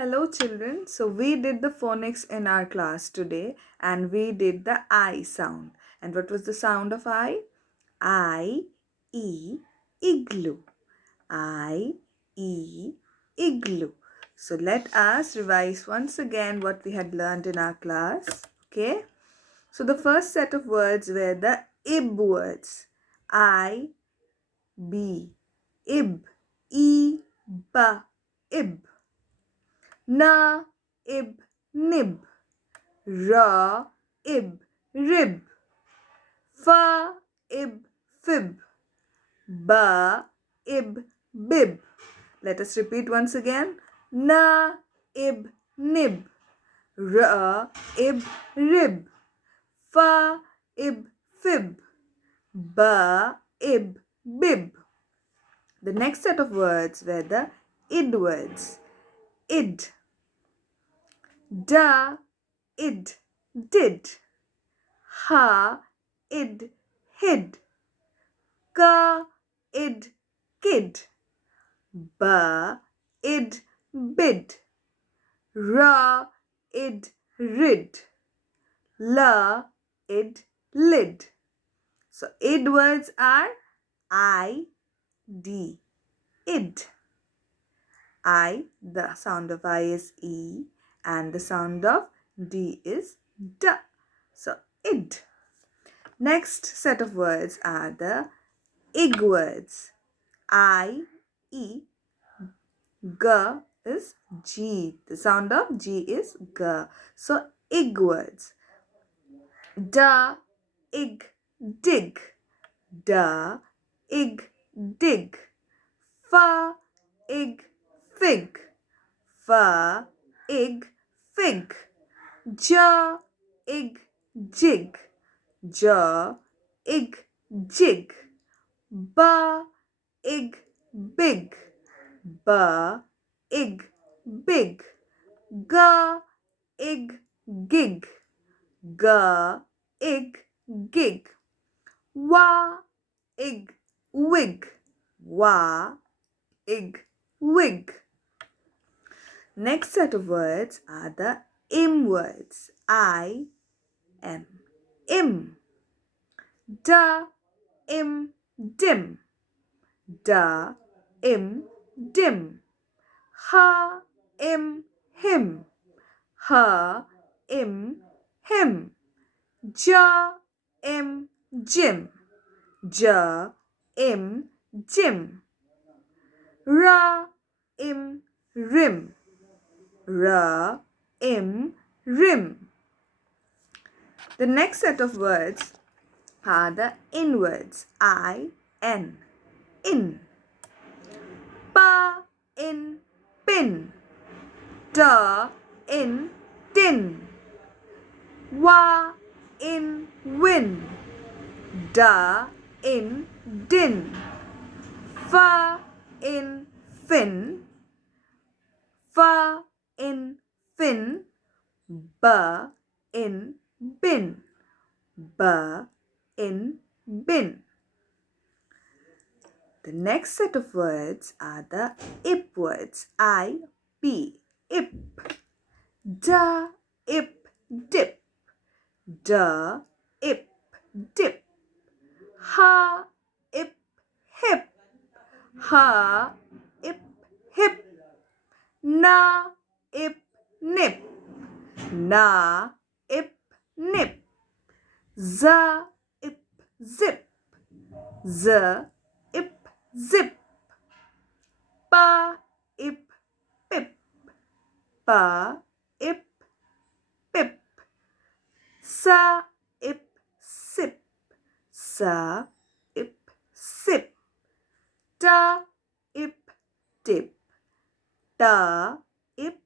Hello, children. So, we did the phonics in our class today and we did the I sound. And what was the sound of I? I, E, igloo. I, E, igloo. So, let us revise once again what we had learned in our class. Okay. So, the first set of words were the ib words. I, B, ib, E, ba, ib. Na, ib, nib. Ra, ib, rib. Fa, ib, fib. Ba, ib, bib. Let us repeat once again. Na, ib, nib. Ra, ib, rib. Fa, ib, fib. Ba, ib, bib. The next set of words were the id words. Id, da, id, did. Ha, id, hid. Ka, id, kid. Ba, id, bid. Ra, id, rid. La, id, lid. So, id words are I, D, id. I, the sound of I is E and the sound of D is D. So, id. Next set of words are the ig words. I, E, G is G. The sound of G is G. So, ig words. Da, ig, dig. Da, ig, dig. Fa, ig, fig. Fa, ig, fig. Ja, ig, jig. Ja, ig, jig. Ba, ig, big. Ba, ig, big. Ga, ig, gig. Ga, ig, gig. Wa, ig, wig. Wa, ig, wig. Next set of words are the im words. I, M. Im. Da, im, dim. Da, im, dim. Ha, im, him. Ha, im, him. Ja, im, jim. Ja, im, jim. Ra, im, rim. Ra, im, rim. The next set of words are the in words. I, N. In. Pa, in, pin. Da, in, tin. Wa, in, win. Da, in, din. Fa, in, fin. Fa, in, fin. Ba, in, bin. Ba, in, bin. The next set of words are the ip words. I, P, ip. Da, ip, dip. Da, ip, dip. Ha, ip, hip. Ha, ip, hip. Na, ip, nip. Na, ip, nip. Za, ip, zip. Z, ip, zip. Pa, ip, pip. Pa, ip, pip. Sa, ip, sip. Sa, ip, sip. Ta, ip, tip. Ta, ip,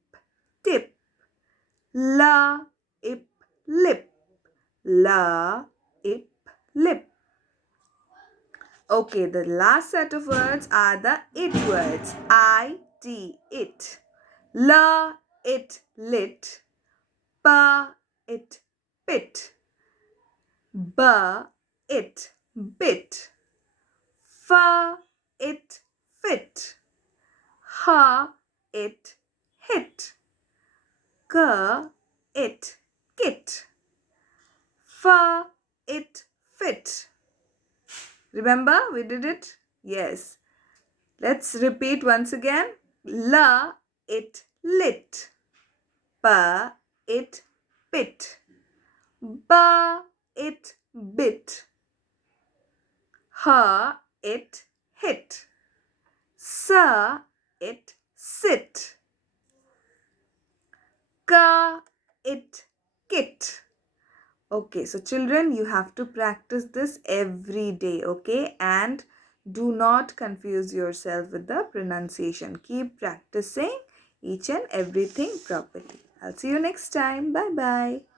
tip. La, ip, lip. La, ip, lip. Okay, the last set of words are the it words. I, T, it. La, it, lit. Pa, it, pit. Ba, it, bit. Fa, it, fit. Ha, it, hit. K, it, kit. F, it, fit. Remember, we did it? Yes. Let's repeat once again. L, it, lit. P, it, pit. B, it, bit. H, it, hit. S, it, sit. K, it, kit. Okay, so children, you have to practice this every day, okay? And do not confuse yourself with the pronunciation. Keep practicing each and everything properly. I'll see you next time. Bye bye.